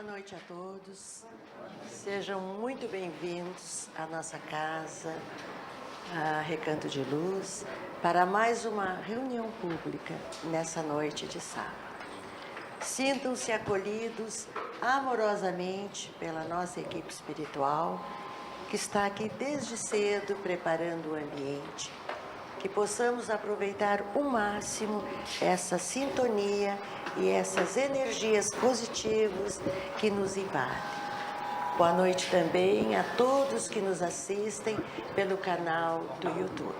Boa noite a todos. Sejam muito bem-vindos à nossa casa, a Recanto de Luz, para mais uma reunião pública nessa noite de sábado. Sintam-se acolhidos amorosamente pela nossa equipe espiritual, que está aqui desde cedo preparando o ambiente, que possamos aproveitar o máximo essa sintonia e essas energias positivas que nos invadem. Boa noite também a todos que nos assistem pelo canal do YouTube.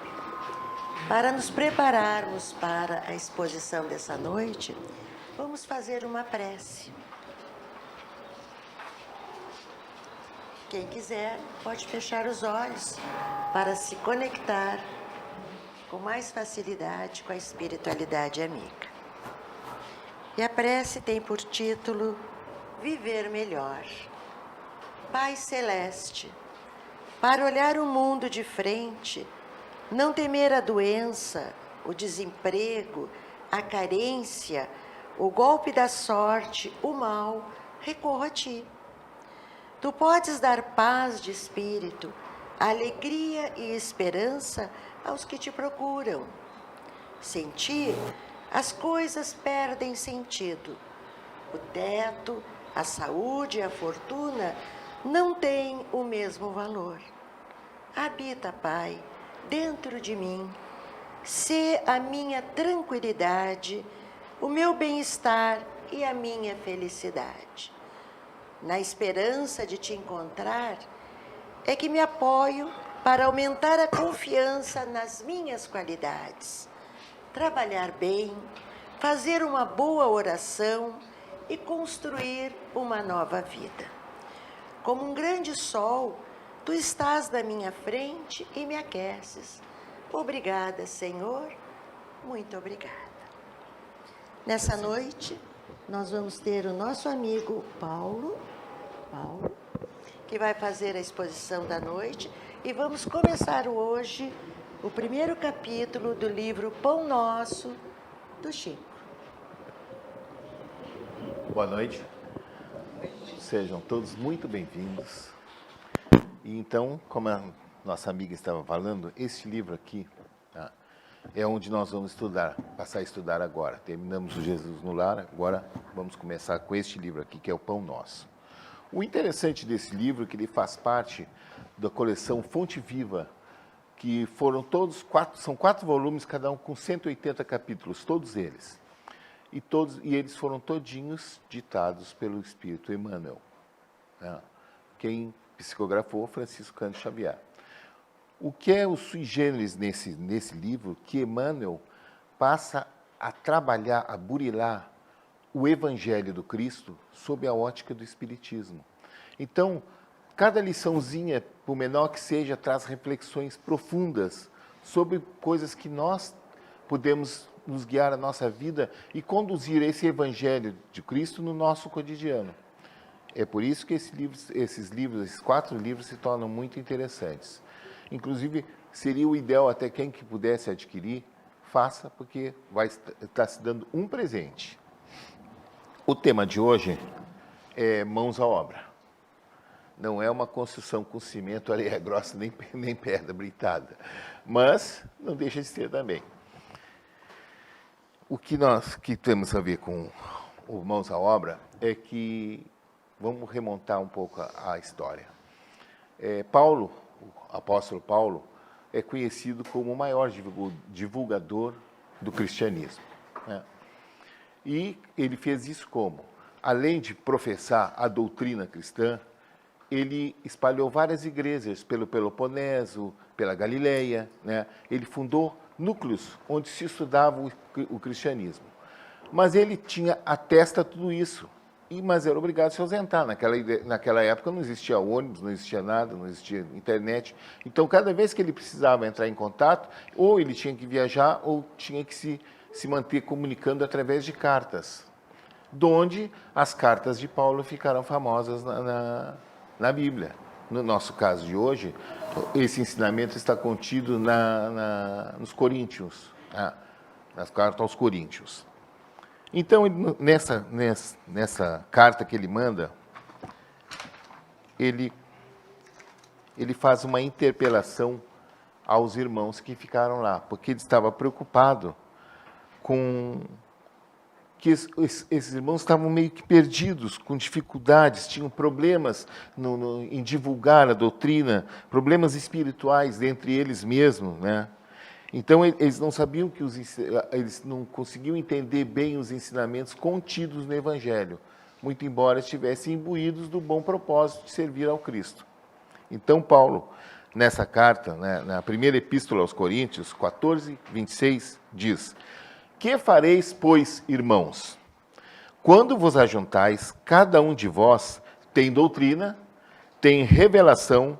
Para nos prepararmos para a exposição dessa noite, vamos fazer uma prece. Quem quiser pode fechar os olhos para se conectar com mais facilidade com a espiritualidade amiga. E a prece tem por título Viver Melhor. Pai Celeste, para olhar o mundo de frente, não temer a doença, o desemprego, a carência, o golpe da sorte, o mal, recorro a Ti. Tu podes dar paz de espírito, alegria e esperança aos que te procuram. Sem Ti, as coisas perdem sentido. O teto, a saúde e a fortuna não têm o mesmo valor. Habita, Pai, dentro de mim. Sê a minha tranquilidade, o meu bem-estar e a minha felicidade. Na esperança de Te encontrar, é que me apoio para aumentar a confiança nas minhas qualidades, trabalhar bem, fazer uma boa oração e construir uma nova vida. Como um grande sol, Tu estás na minha frente e me aqueces. Obrigada, Senhor, muito obrigada. Nessa noite, nós vamos ter o nosso amigo Paulo, que vai fazer a exposição da noite, e vamos começar hoje o primeiro capítulo do livro Pão Nosso, do Chico. Boa noite. Sejam todos muito bem-vindos. E então, como a nossa amiga estava falando, este livro aqui é onde nós vamos estudar, passar a estudar agora. Terminamos o Jesus no Lar, agora vamos começar com este livro aqui, que é o Pão Nosso. O interessante desse livro é que ele faz parte da coleção Fonte Viva, que foram todos são 4 volumes, cada um com 180 capítulos, todos eles. E eles foram todinhos ditados pelo Espírito Emmanuel. Quem psicografou, Francisco Cândido Xavier. O que é o sui generis nesse livro, que Emmanuel passa a trabalhar, a burilar o Evangelho do Cristo sob a ótica do Espiritismo. Então, cada liçãozinha, por menor que seja, traz reflexões profundas sobre coisas que nós podemos nos guiar a nossa vida e conduzir esse Evangelho de Cristo no nosso cotidiano. É por isso que esses 4 livros se tornam muito interessantes. Inclusive, seria o ideal até quem que pudesse adquirir, faça, porque vai estar se dando um presente. O tema de hoje é mãos à obra. Não é uma construção com cimento, areia grossa, nem pedra britada, mas não deixa de ser também. O que nós temos a ver com o Mãos à Obra é que vamos remontar um pouco a história. Paulo, o apóstolo Paulo, é conhecido como o maior divulgador do cristianismo, né? E ele fez isso como? Além de professar a doutrina cristã, ele espalhou várias igrejas pelo Peloponeso, pela Galileia, né? Ele fundou núcleos onde se estudava o cristianismo. Mas ele tinha à testa tudo isso, mas era obrigado a se ausentar. Naquela época não existia ônibus, não existia nada, não existia internet. Então, cada vez que ele precisava entrar em contato, ou ele tinha que viajar, ou tinha que se manter comunicando através de cartas, donde as cartas de Paulo ficaram famosas na Bíblia. No nosso caso de hoje, esse ensinamento está contido nos Coríntios, nas cartas aos Coríntios. Então, nessa carta que ele manda ele faz uma interpelação aos irmãos que ficaram lá, porque ele estava preocupado com que esses irmãos estavam meio que perdidos, com dificuldades, tinham problemas em divulgar a doutrina, problemas espirituais entre eles mesmos, né? Então, eles não sabiam eles não conseguiam entender bem os ensinamentos contidos no Evangelho, muito embora estivessem imbuídos do bom propósito de servir ao Cristo. Então, Paulo, nessa carta, né, na primeira epístola aos Coríntios, 14, 26, diz: que fareis, pois, irmãos? Quando vos ajuntais, cada um de vós tem doutrina, tem revelação,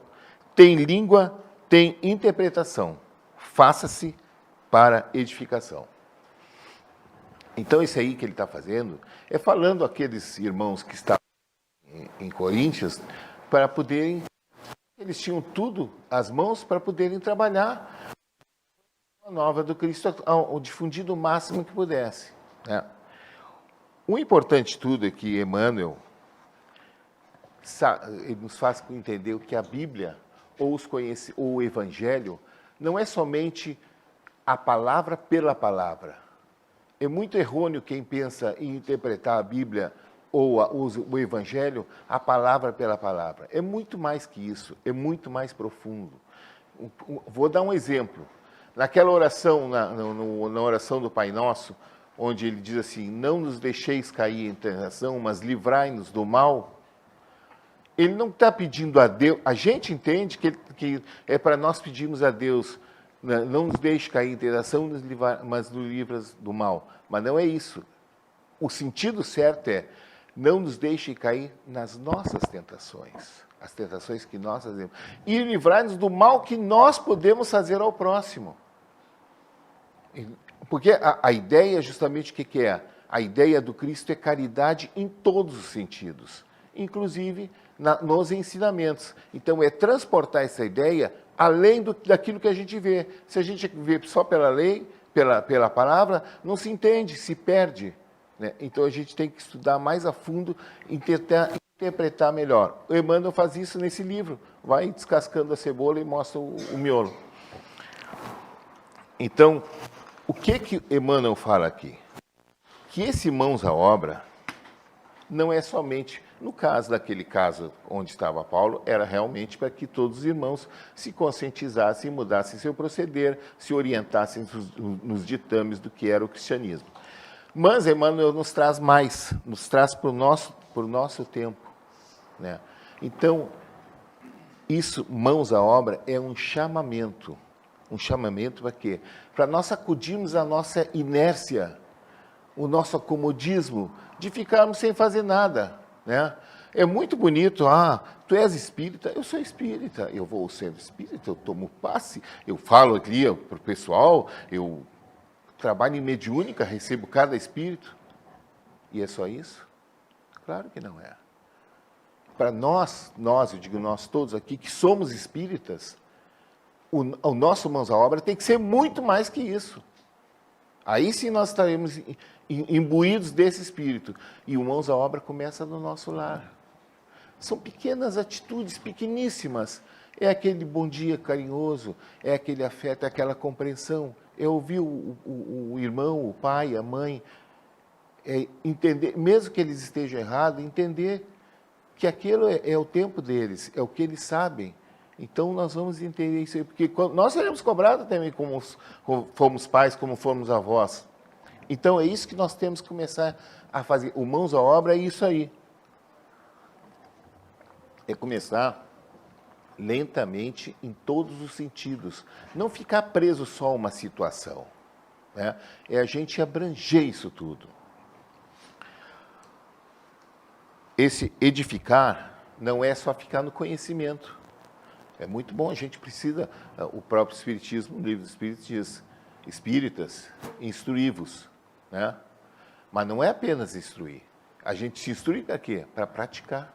tem língua, tem interpretação. Faça-se para edificação. Então, isso aí que ele está fazendo é falando àqueles irmãos que estavam em Coríntios para poderem... Eles tinham tudo às mãos para poderem trabalhar nova do Cristo, ao difundido o máximo que pudesse, né? O importante de tudo é que Emmanuel ele nos faz entender o que a Bíblia ou o Evangelho não é somente a palavra pela palavra. É muito errôneo quem pensa em interpretar a Bíblia ou o Evangelho a palavra pela palavra. É muito mais que isso, é muito mais profundo. Vou dar um exemplo. Naquela oração, na oração do Pai Nosso, onde ele diz assim: não nos deixeis cair em tentação, mas livrai-nos do mal. Ele não está pedindo a Deus, a gente entende que é para nós pedirmos a Deus, não nos deixe cair em tentação, mas nos livras do mal. Mas não é isso. O sentido certo é: não nos deixe cair nas nossas tentações, as tentações que nós fazemos, e livrai-nos do mal que nós podemos fazer ao próximo. Porque a ideia, justamente, o que é? A ideia do Cristo é caridade em todos os sentidos, inclusive nos ensinamentos. Então, é transportar essa ideia além daquilo que a gente vê. Se a gente vê só pela lei, pela palavra, não se entende, se perde, né? Então, a gente tem que estudar mais a fundo e tentar interpretar melhor. O Emmanuel faz isso nesse livro, vai descascando a cebola e mostra o miolo. Então, o que Emmanuel fala aqui? Que esse mãos à obra não é somente, no daquele caso onde estava Paulo, era realmente para que todos os irmãos se conscientizassem, mudassem seu proceder, se orientassem nos ditames do que era o cristianismo. Mas Emmanuel nos traz mais, nos traz para o nosso tempo, né? Então, isso, mãos à obra, é um chamamento. Um chamamento para quê? Para nós sacudirmos a nossa inércia, o nosso acomodismo de ficarmos sem fazer nada, né? É muito bonito, tu és espírita, eu sou espírita, eu vou sendo espírita, eu tomo passe, eu falo aqui para o pessoal, eu trabalho em mediúnica, recebo cada espírito, e é só isso? Claro que não é. Para nós, eu digo nós todos aqui, que somos espíritas, o nosso mãos à obra tem que ser muito mais que isso. Aí sim nós estaremos imbuídos desse espírito. E o mãos à obra começa no nosso lar. São pequenas atitudes, pequeníssimas. É aquele bom dia carinhoso, é aquele afeto, é aquela compreensão. É ouvir o irmão, o pai, a mãe, entender, mesmo que eles estejam errados, entender que aquilo é o tempo deles, é o que eles sabem. Então, nós vamos entender isso aí, porque nós seremos cobrados também como fomos pais, como fomos avós. Então, é isso que nós temos que começar a fazer. O mãos à obra é isso aí. É começar lentamente em todos os sentidos. Não ficar preso só a uma situação, né? É a gente abranger isso tudo. Esse edificar não é só ficar no conhecimento. É muito bom, a gente precisa, o próprio Espiritismo, o livro dos Espíritos diz, espíritas, instruí-vos, né? Mas não é apenas instruir. A gente se instrui para quê? Para praticar.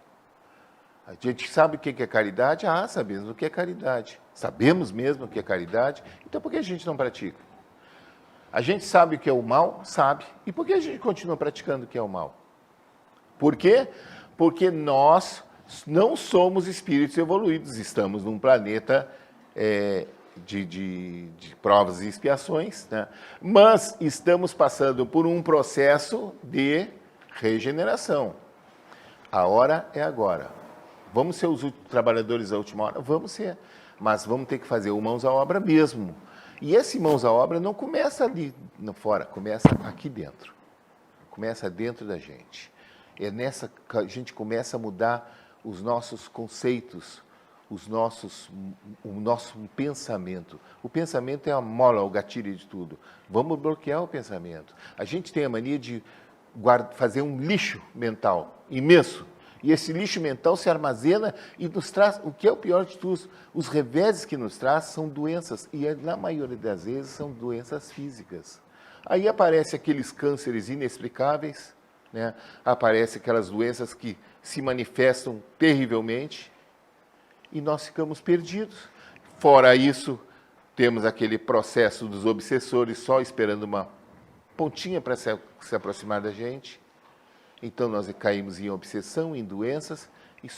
A gente sabe o que é caridade? Sabemos o que é caridade. Sabemos mesmo o que é caridade, então por que a gente não pratica? A gente sabe o que é o mal? Sabe. E por que a gente continua praticando o que é o mal? Por quê? Porque nós não somos espíritos evoluídos, estamos num planeta de provas e expiações, né? Mas estamos passando por um processo de regeneração. A hora é agora. Vamos ser os trabalhadores da última hora? Vamos ser. Mas vamos ter que fazer o mãos à obra mesmo. E esse mãos à obra não começa ali fora, começa aqui dentro. Começa dentro da gente. É nessa que a gente começa a mudar os nossos conceitos, o nosso pensamento. O pensamento é a mola, o gatilho de tudo. Vamos bloquear o pensamento. A gente tem a mania de fazer um lixo mental imenso. E esse lixo mental se armazena e nos traz, o que é o pior de tudo, os reveses que nos traz são doenças, e na maioria das vezes são doenças físicas. Aí aparecem aqueles cânceres inexplicáveis, né? Aparecem aquelas doenças que se manifestam terrivelmente, e nós ficamos perdidos. Fora isso, temos aquele processo dos obsessores só esperando uma pontinha para se aproximar da gente. Então, nós caímos em obsessão, em doenças, e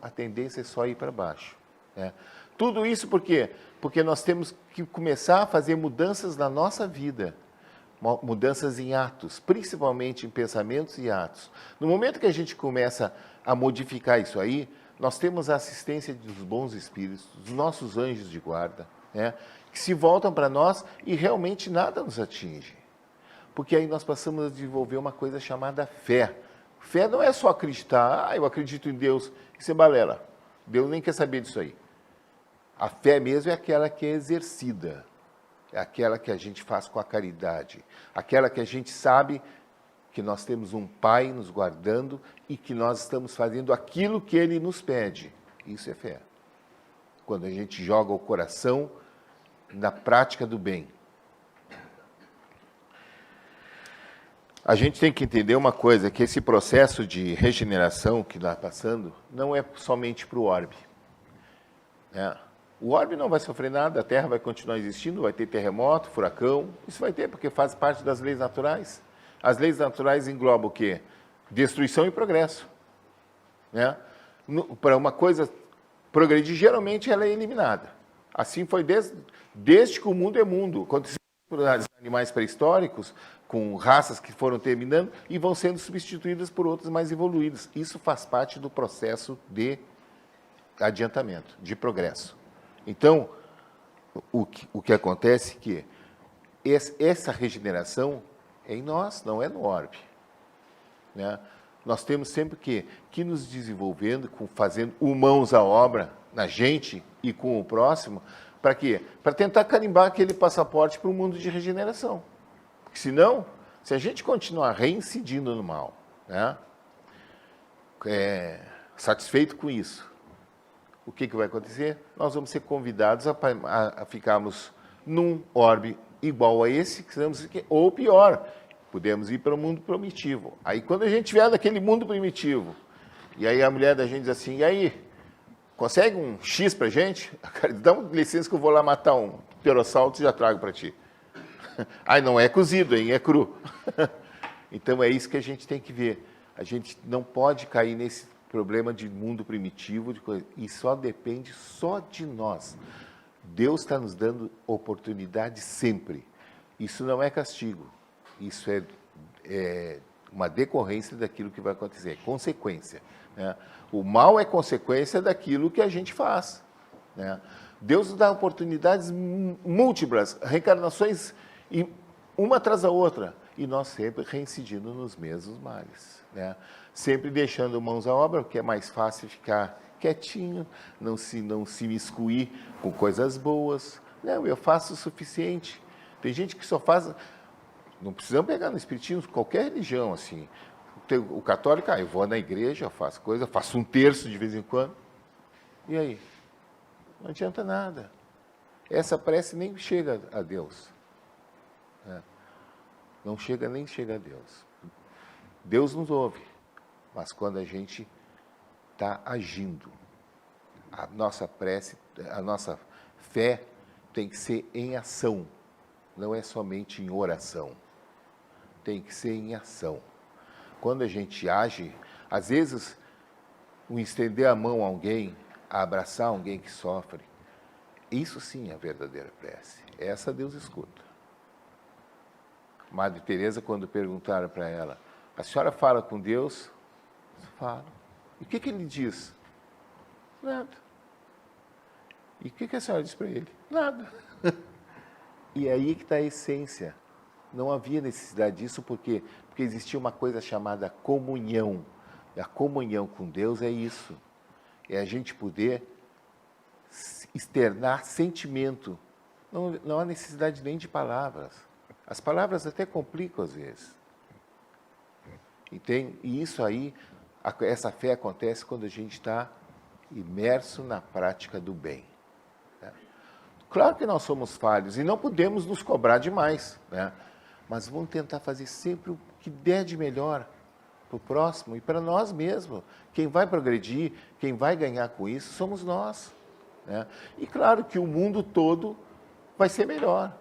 a tendência é só ir para baixo, né? Tudo isso por quê? Porque nós temos que começar a fazer mudanças na nossa vida, mudanças em atos, principalmente em pensamentos e atos. No momento que a gente começa a modificar isso aí, nós temos a assistência dos bons espíritos, dos nossos anjos de guarda, né? Que se voltam para nós e realmente nada nos atinge. Porque aí nós passamos a desenvolver uma coisa chamada fé. Fé não é só acreditar, eu acredito em Deus, isso é balela. Deus nem quer saber disso aí. A fé mesmo é aquela que é exercida, é aquela que a gente faz com a caridade, aquela que a gente sabe que nós temos um Pai nos guardando e que nós estamos fazendo aquilo que Ele nos pede. Isso é fé. Quando a gente joga o coração na prática do bem. A gente tem que entender uma coisa, que esse processo de regeneração que está passando não é somente para o orbe, né? O orbe não vai sofrer nada, a Terra vai continuar existindo, vai ter terremoto, furacão, isso vai ter, porque faz parte das leis naturais. As leis naturais englobam o quê? Destruição e progresso, né? Para uma coisa progredir, geralmente ela é eliminada. Assim foi desde que o mundo é mundo. Aconteceu com os animais pré-históricos, com raças que foram terminando e vão sendo substituídas por outras mais evoluídas. Isso faz parte do processo de adiantamento, de progresso. Então, o que acontece é que essa regeneração é em nós, não é no orbe, né? Nós temos sempre que nos desenvolvendo, fazendo mãos à obra na gente e com o próximo, para quê? Para tentar carimbar aquele passaporte para o mundo de regeneração. Porque senão, se a gente continuar reincidindo no mal, né, satisfeito com isso, o que vai acontecer? Nós vamos ser convidados a ficarmos num orbe igual a esse, ou pior, podemos ir para o mundo primitivo. Aí, quando a gente estiver naquele mundo primitivo, e aí a mulher da gente diz assim, e aí, consegue um X para a gente? Dá uma licença que eu vou lá matar um pterossauro e já trago para ti. Ai, não é cozido, hein? É cru. Então, é isso que a gente tem que ver. A gente não pode cair nesse problema de mundo primitivo, e só depende só de nós. Deus está nos dando oportunidade sempre. Isso não é castigo. Isso é uma decorrência daquilo que vai acontecer, é consequência, né? O mal é consequência daquilo que a gente faz, né? Deus nos dá oportunidades múltiplas, reencarnações, uma atrás da outra, e nós sempre reincidindo nos mesmos males, né? Sempre deixando mãos à obra, porque é mais fácil ficar quietinho, não se miscuir com coisas boas. Não, eu faço o suficiente. Tem gente que só faz... Não precisamos pegar no espiritismo, qualquer religião, assim. O católico, eu vou na igreja, eu faço coisa, faço um terço de vez em quando. E aí? Não adianta nada. Essa prece nem chega a Deus, né? Não chega, nem chega a Deus. Deus nos ouve, mas quando a gente está agindo, a nossa prece, a nossa fé tem que ser em ação, não é somente em oração. Tem que ser em ação. Quando a gente age, às vezes o estender a mão a alguém, a abraçar alguém que sofre, isso sim é a verdadeira prece. Essa Deus escuta. Madre Teresa, quando perguntaram para ela, a senhora fala com Deus? Fala. E o que ele diz? Nada. E o que a senhora diz para ele? Nada. E aí que está a essência. Não havia necessidade disso, porque existia uma coisa chamada comunhão. E a comunhão com Deus é isso. É a gente poder externar sentimento. Não há necessidade nem de palavras. As palavras até complicam às vezes. E isso aí, essa fé acontece quando a gente está imerso na prática do bem. Né? Claro que nós somos falhos e não podemos nos cobrar demais, né? Mas vamos tentar fazer sempre o que der de melhor para o próximo e para nós mesmos. Quem vai progredir, quem vai ganhar com isso, somos nós. Né? E claro que o mundo todo vai ser melhor.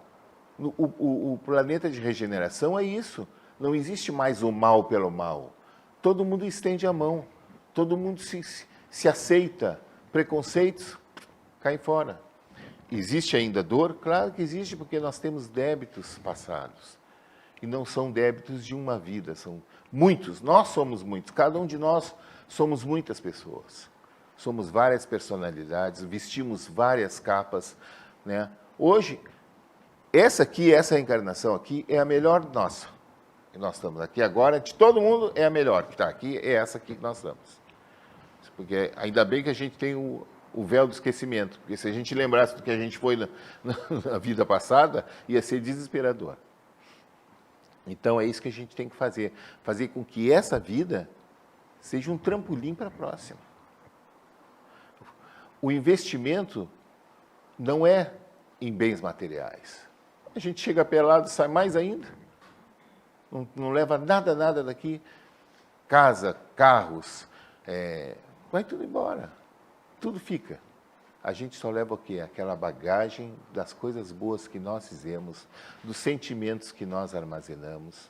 O planeta de regeneração é isso. Não existe mais o mal pelo mal. Todo mundo estende a mão. Todo mundo se aceita. Preconceitos caem fora. Existe ainda dor? Claro que existe, porque nós temos débitos passados. E não são débitos de uma vida, são muitos. Nós somos muitos. Cada um de nós somos muitas pessoas. Somos várias personalidades, vestimos várias capas. Né? Hoje, essa encarnação aqui é a melhor nossa. Nós estamos aqui agora, de todo mundo é a melhor que está aqui, é essa aqui que nós estamos. Porque ainda bem que a gente tem o véu do esquecimento, porque se a gente lembrasse do que a gente foi na vida passada, ia ser desesperador. Então é isso que a gente tem que fazer com que essa vida seja um trampolim para a próxima. O investimento não é em bens materiais. A gente chega pelado, sai mais ainda. Não leva nada daqui. Casa, carros, vai tudo embora. Tudo fica. A gente só leva o quê? Aquela bagagem das coisas boas que nós fizemos, dos sentimentos que nós armazenamos.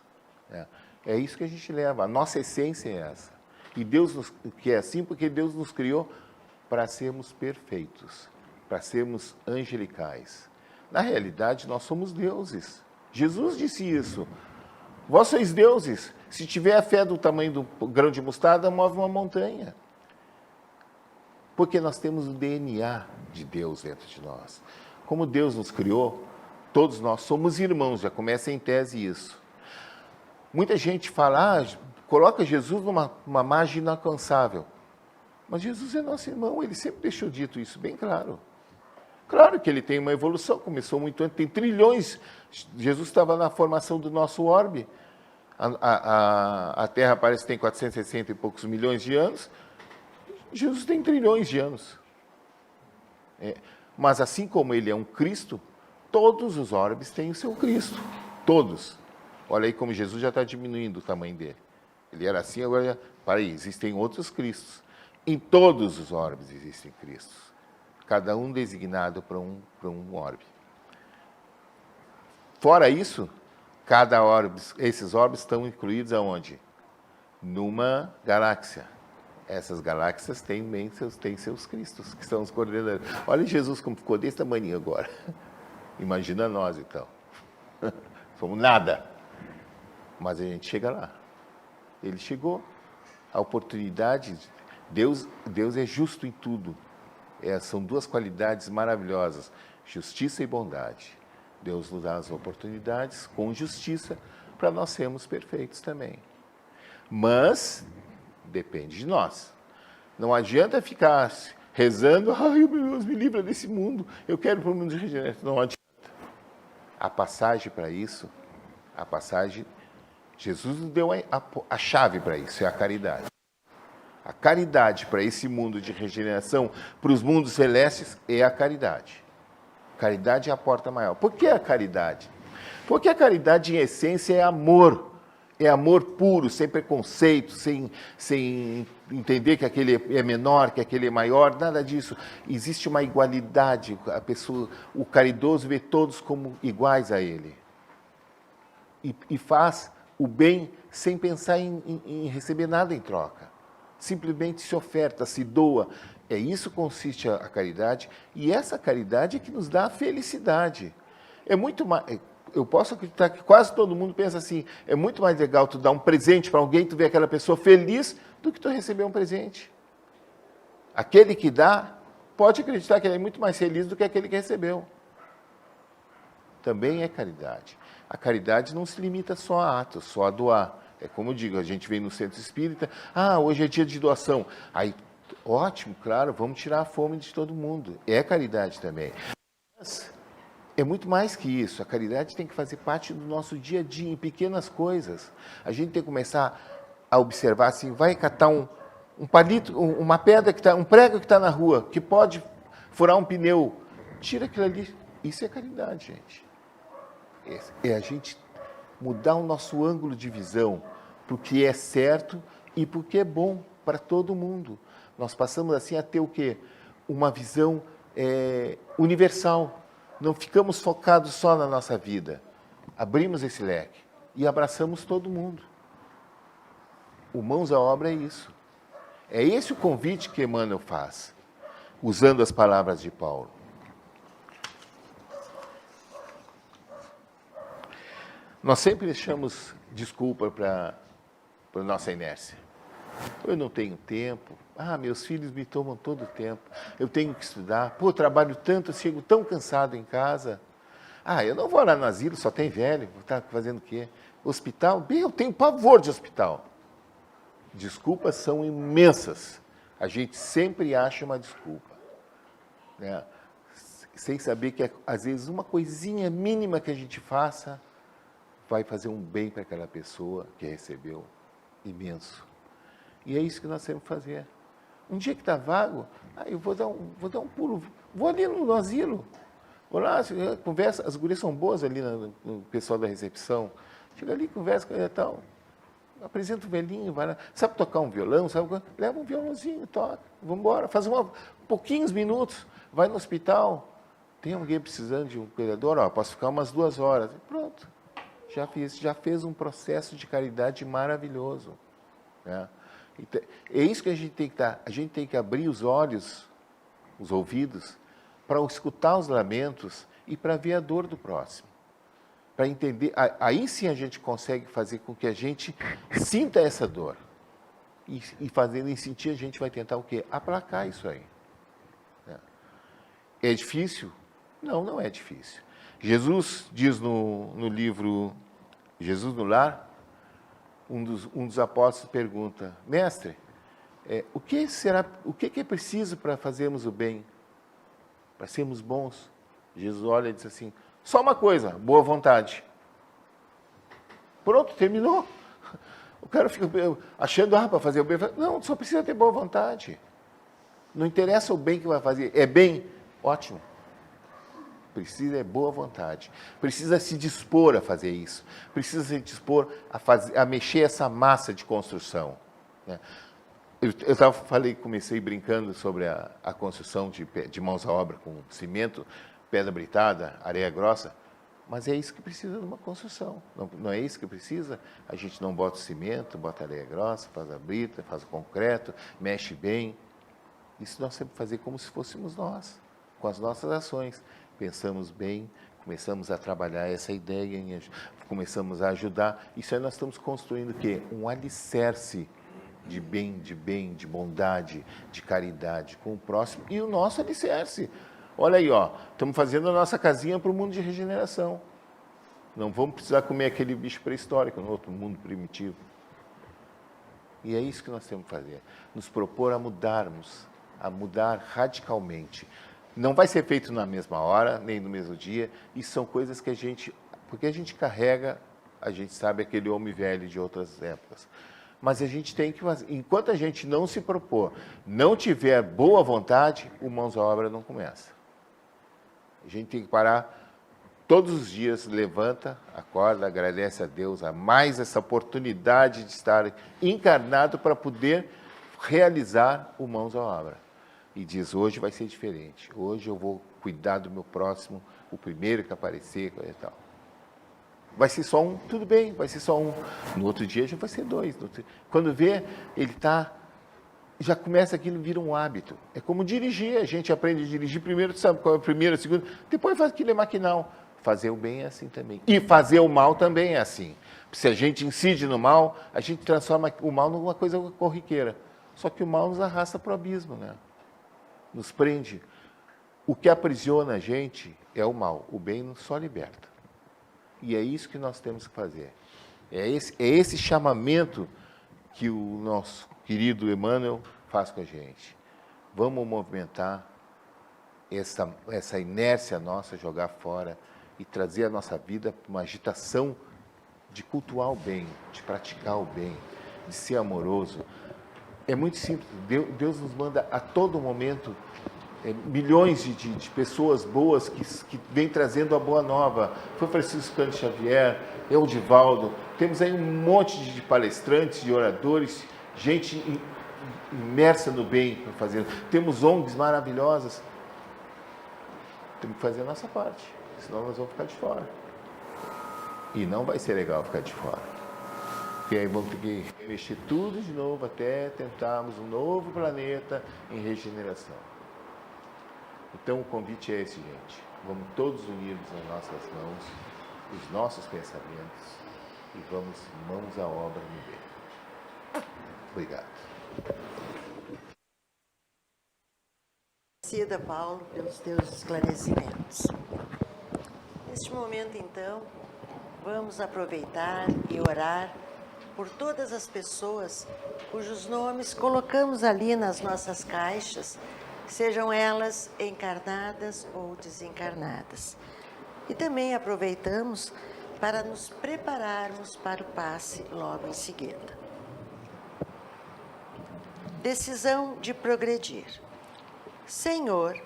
Né? É isso que a gente leva. A nossa essência é essa. E Deus que é assim porque Deus nos criou para sermos perfeitos, para sermos angelicais. Na realidade, nós somos deuses. Jesus disse isso. Vós sois deuses. Se tiver a fé do tamanho do grão de mostarda, move uma montanha. Porque nós temos o DNA de Deus dentro de nós. Como Deus nos criou, todos nós somos irmãos, já começa em tese isso. Muita gente fala, coloca Jesus numa margem inalcançável. Mas Jesus é nosso irmão, ele sempre deixou dito isso bem claro. Claro que ele tem uma evolução, começou muito antes, tem trilhões. Jesus estava na formação do nosso orbe. A Terra parece que tem 460 e poucos milhões de anos. Jesus tem trilhões de anos. Mas assim como ele é um Cristo, todos os orbes têm o seu Cristo. Todos. Olha aí como Jesus já está diminuindo o tamanho dele. Ele era assim, agora... Para aí, existem outros Cristos. Em todos os orbes existem Cristos. Cada um designado para um orbe. Fora isso, esses orbes estão incluídos aonde? Numa galáxia. Essas galáxias têm seus cristos, que são os coordenadores. Olha Jesus como ficou desse tamanho agora. Imagina nós, então. Somos nada. Mas a gente chega lá. Ele chegou. A oportunidade... Deus é justo em tudo. São duas qualidades maravilhosas, justiça e bondade. Deus nos dá as oportunidades com justiça para nós sermos perfeitos também. Mas depende de nós. Não adianta ficar rezando, ai meu Deus, me livra desse mundo, eu quero para o mundo de regeneração. Não adianta. A passagem para isso, Jesus nos deu a chave para isso, é a caridade. A caridade para esse mundo de regeneração, para os mundos celestes, é a caridade. Caridade é a porta maior. Por que a caridade? Porque a caridade, em essência, é amor. É amor puro, sem preconceito, sem entender que aquele é menor, que aquele é maior, nada disso. Existe uma igualdade. O caridoso vê todos como iguais a ele. E faz o bem sem pensar em receber nada em troca. simplesmente se oferta, se doa. É isso que consiste a caridade, e essa caridade é que nos dá a felicidade. É muito mais... Eu posso acreditar que quase todo mundo pensa assim, é muito mais legal tu dar um presente para alguém, tu ver aquela pessoa feliz, do que tu receber um presente. Aquele que dá, pode acreditar que ele é muito mais feliz do que aquele que recebeu. Também é caridade. A caridade não se limita só a atos, só a doar. É como eu digo, a gente vem no centro espírita, hoje é dia de doação. Aí, ótimo, claro, vamos tirar a fome de todo mundo. É caridade também. Mas é muito mais que isso. A caridade tem que fazer parte do nosso dia a dia, em pequenas coisas. A gente tem que começar a observar assim, vai catar um palito, uma pedra que está, um prego que está na rua, que pode furar um pneu. Tira aquilo ali. Isso é caridade, gente. É a gente mudar o nosso ângulo de visão para o que é certo e para o que é bom para todo mundo. Nós passamos assim a ter o quê? Uma visão universal. Não ficamos focados só na nossa vida. Abrimos esse leque e abraçamos todo mundo. O Mãos à Obra é isso. É esse o convite que Emmanuel faz, usando as palavras de Paulo. Nós sempre deixamos desculpa para a nossa inércia. Eu não tenho tempo. Meus filhos me tomam todo o tempo. Eu tenho que estudar. Eu trabalho tanto, eu chego tão cansado em casa. Eu não vou lá no asilo, só tem velho. Vou estar fazendo o quê? Hospital? Bem, eu tenho pavor de hospital. Desculpas são imensas. A gente sempre acha uma desculpa, né? Sem saber que, às vezes, uma coisinha mínima que a gente faça vai fazer um bem para aquela pessoa que recebeu, imenso. E é isso que nós temos que fazer. Um dia que está vago, eu vou dar um pulo, vou ali no asilo, vou lá, conversa, as gurias são boas ali no pessoal da recepção, chega ali, conversa com ele e tal, apresenta o velhinho, vai lá, sabe tocar um violão, leva um violãozinho, toca, vamos embora, faz pouquinhos minutos, vai no hospital, tem alguém precisando de um cuidador, posso ficar umas 2 horas, pronto. Já fez um processo de caridade maravilhoso, né? Então, é isso que a gente tem que dar. A gente tem que abrir os olhos, os ouvidos, para escutar os lamentos e para ver a dor do próximo. Para entender, aí sim a gente consegue fazer com que a gente sinta essa dor. E fazendo em sentir, a gente vai tentar o quê? Aplacar isso aí, né? É difícil? Não, não é difícil. Jesus diz no livro Jesus no Lar, um dos apóstolos pergunta, mestre, o que é preciso para fazermos o bem, para sermos bons? Jesus olha e diz assim, só uma coisa, boa vontade. Pronto, terminou. O cara fica achando, para fazer o bem, não, só precisa ter boa vontade. Não interessa o bem que vai fazer, é bem, ótimo. Precisa boa vontade. Precisa se dispor a fazer isso. Precisa se dispor a mexer essa massa de construção, né? Comecei brincando sobre a construção de mãos à obra com cimento, pedra britada, areia grossa. Mas é isso que precisa de uma construção. Não é isso que precisa? A gente não bota o cimento, bota areia grossa, faz a brita, faz o concreto, mexe bem. Isso nós temos que fazer como se fôssemos nós, com as nossas ações. Pensamos bem, começamos a trabalhar essa ideia, começamos a ajudar. Isso aí nós estamos construindo o quê? Um alicerce de bem, de bondade, de caridade com o próximo. E o nosso alicerce. Olha aí, estamos fazendo a nossa casinha para o mundo de regeneração. Não vamos precisar comer aquele bicho pré-histórico no outro mundo primitivo. E é isso que nós temos que fazer. Nos propor a mudar radicalmente. Não vai ser feito na mesma hora, nem no mesmo dia, e são coisas que porque a gente carrega, a gente sabe aquele homem velho de outras épocas. Mas a gente tem que fazer, enquanto a gente não se propor, não tiver boa vontade, o Mãos à Obra não começa. A gente tem que parar todos os dias, levanta, acorda, agradece a Deus a mais essa oportunidade de estar encarnado para poder realizar o Mãos à Obra. E diz, hoje vai ser diferente, hoje eu vou cuidar do meu próximo, o primeiro que aparecer e tal. Vai ser só um, tudo bem, vai ser só um. No outro dia já vai ser 2. Quando vê, ele está já começa aquilo, vira um hábito. É como dirigir, a gente aprende a dirigir primeiro, sabe qual é o primeiro, o segundo, depois faz aquilo, é maquinal. Fazer o bem é assim também. E fazer o mal também é assim. Se a gente incide no mal, a gente transforma o mal numa coisa corriqueira. Só que o mal nos arrasta para o abismo, né? Nos prende. O que aprisiona a gente é o mal, o bem nos só liberta. E é isso que nós temos que fazer. É esse chamamento que o nosso querido Emmanuel faz com a gente. Vamos movimentar essa inércia nossa, jogar fora e trazer a nossa vida para uma agitação de cultuar o bem, de praticar o bem, de ser amoroso. É muito simples. Deus nos manda a todo momento milhões de pessoas boas que vêm trazendo a boa nova. Foi Francisco Cândido Xavier, é o Divaldo. Temos aí um monte de palestrantes, de oradores, gente imersa no bem para fazer. Temos ONGs maravilhosas. Temos que fazer a nossa parte, senão nós vamos ficar de fora. E não vai ser legal ficar de fora. E aí vamos ter que mexer tudo de novo até tentarmos um novo planeta em regeneração. Então o convite é esse, gente. Vamos todos unirmos as nossas mãos, os nossos pensamentos e vamos mãos à obra no bem. Obrigado. Agradecida, Paulo, pelos teus esclarecimentos. Neste momento, então, vamos aproveitar e orar por todas as pessoas cujos nomes colocamos ali nas nossas caixas, sejam elas encarnadas ou desencarnadas. E também aproveitamos para nos prepararmos para o passe logo em seguida. Decisão de progredir. Senhor,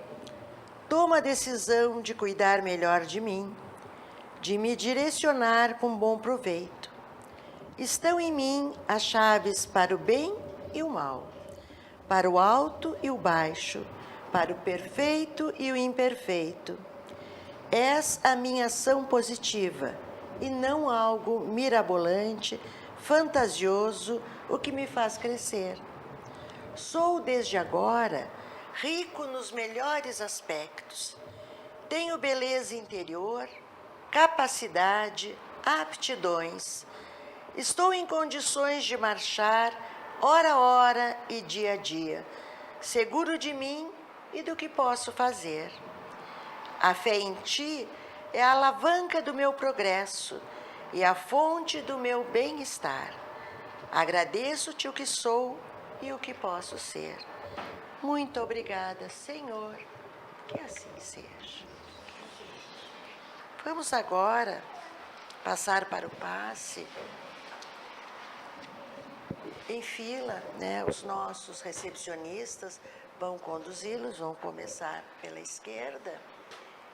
toma a decisão de cuidar melhor de mim, de me direcionar com bom proveito. Estão em mim as chaves para o bem e o mal, para o alto e o baixo, para o perfeito e o imperfeito. És a minha ação positiva e não algo mirabolante, fantasioso, o que me faz crescer. Sou desde agora rico nos melhores aspectos. Tenho beleza interior, capacidade, aptidões. Estou em condições de marchar hora a hora e dia a dia, seguro de mim e do que posso fazer. A fé em ti é a alavanca do meu progresso e a fonte do meu bem-estar. Agradeço-te o que sou e o que posso ser. Muito obrigada, Senhor, que assim seja. Vamos agora passar para o passe. Em fila, né, os nossos recepcionistas vão conduzi-los, vão começar pela esquerda.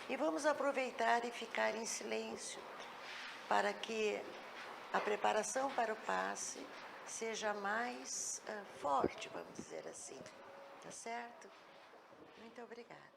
E vamos aproveitar e ficar em silêncio para que a preparação para o passe seja mais forte, vamos dizer assim. Tá certo? Muito obrigada.